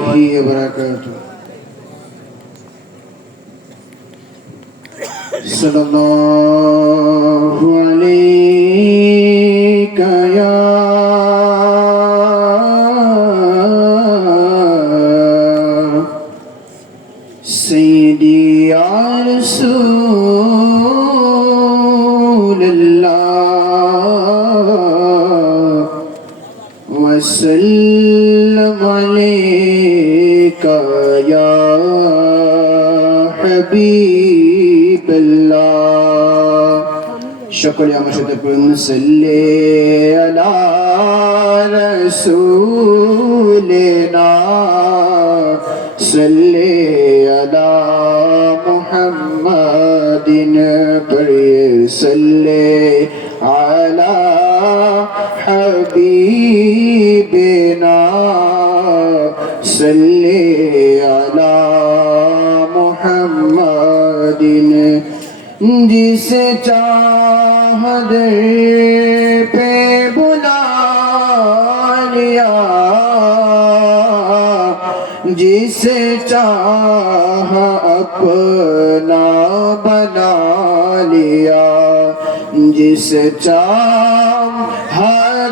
الله وبركاته صلى الله عليك يا سيدي يا رسول الله وسلم عليك يا حبيب الله شكرا আমার সাথে পড়ুন সাল্লি আলা রাসূলিনা সাল্লি আলা মুহাম্মাদিন পড়িয়ে সাল্লি আলা حبيبنا دن جس چاہد پہ بلا لیا۔ جس چاہ اپنا بنا لیا۔ جس چاہ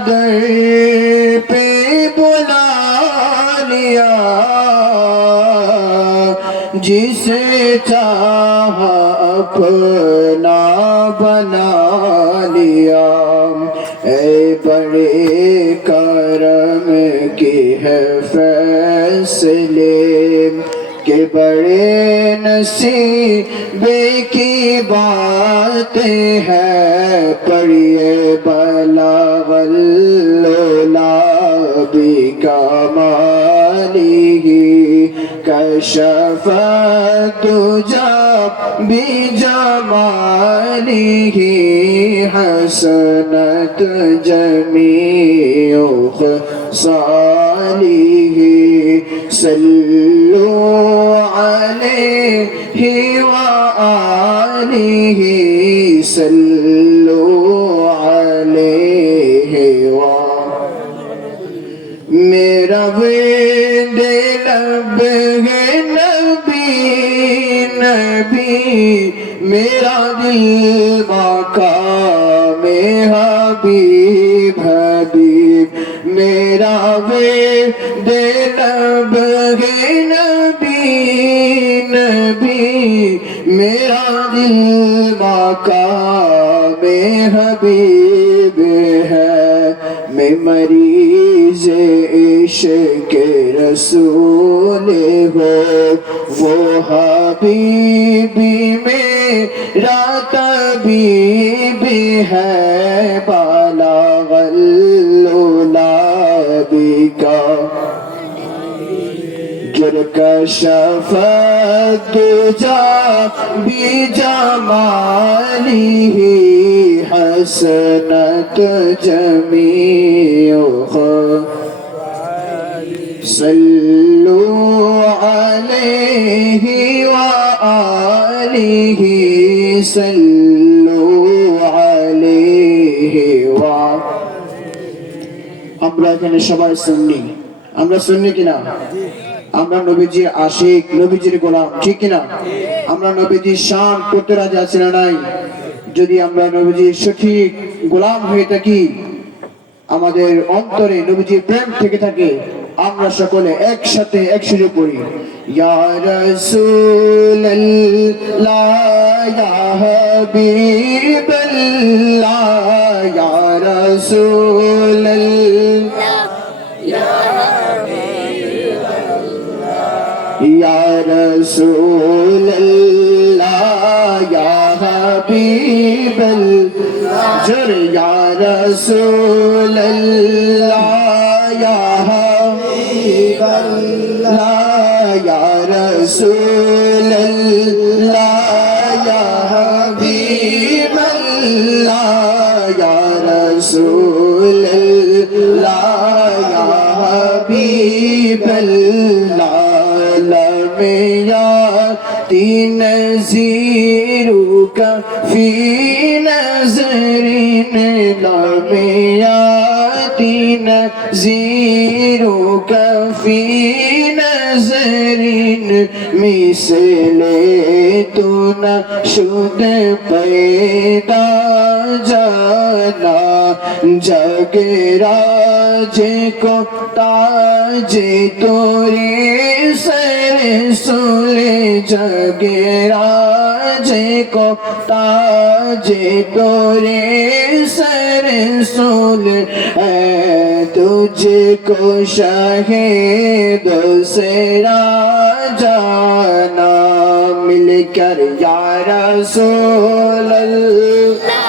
دے پہ بلا لیا۔ جسے چاہا اپنا بنا لیا۔ اے بڑے کرم کی ہے فیصلے کہ بڑے نصیبے کی بات ہے پڑھیے بلاول كشفت جاب بجماله حسنت جميع خصاله. صلوا عليه وآله. صلوا नबी मेरा दिल माका में हबीब हबीब मेरा वेद लब है नबी नबी मेरा दिल माका में हबीब है मैं मरीज इश्क رسول ہو وہ حبیبی میرا طبیبی ہے، بالا غلولا غلولابی کا۔ گر کا شفت جا بھی جمالی ہی، حسنت جمیخ صلوا عليه وآله صلوا عليه وآله আমরা এখানে সবাই সুন্নি আমরা সুন্নি কিনা আমরা নবীজির আশিক নবীজির গোলাম ঠিক কিনা আমরা নবীজির শান করতে রাজি আছি না নাই যদি আমরা নবীজির সঠিক গোলাম হয়ে থাকি আমাদের অন্তরে নবীজির প্রেম থেকে থাকে আমরা সকলে একসাথে একসাথে পড়ি। ইয়ার সুল ইয়ার সুল ইয়ার সুল حبيب الجر يا رسول الله الله يا رسول الله يا حبيب الله يا رسول الله يا حبيب العالم يا نزيرك في نزر لم نزيرك في نزر مثلتنا شد پیدا جانا جگے راجے کو تاج توری سر سولے جگے راجے کو تاج توری سر سول تجھ کو شہید سے راجانا مل کر یا رسول اللہ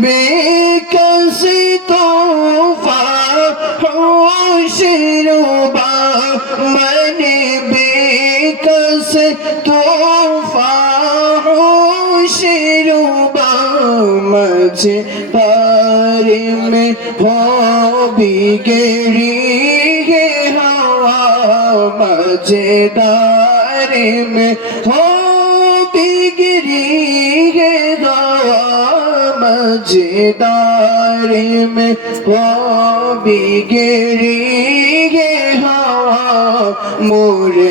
بك استوفى وشربا من بك استوفى وشربا مجھے پاری میں ہو بھی گری ہے ہوا مجھے داری میں ہو بھی گری ہے ہوا मजेदार में हो बिगड़ी है हवा मोरे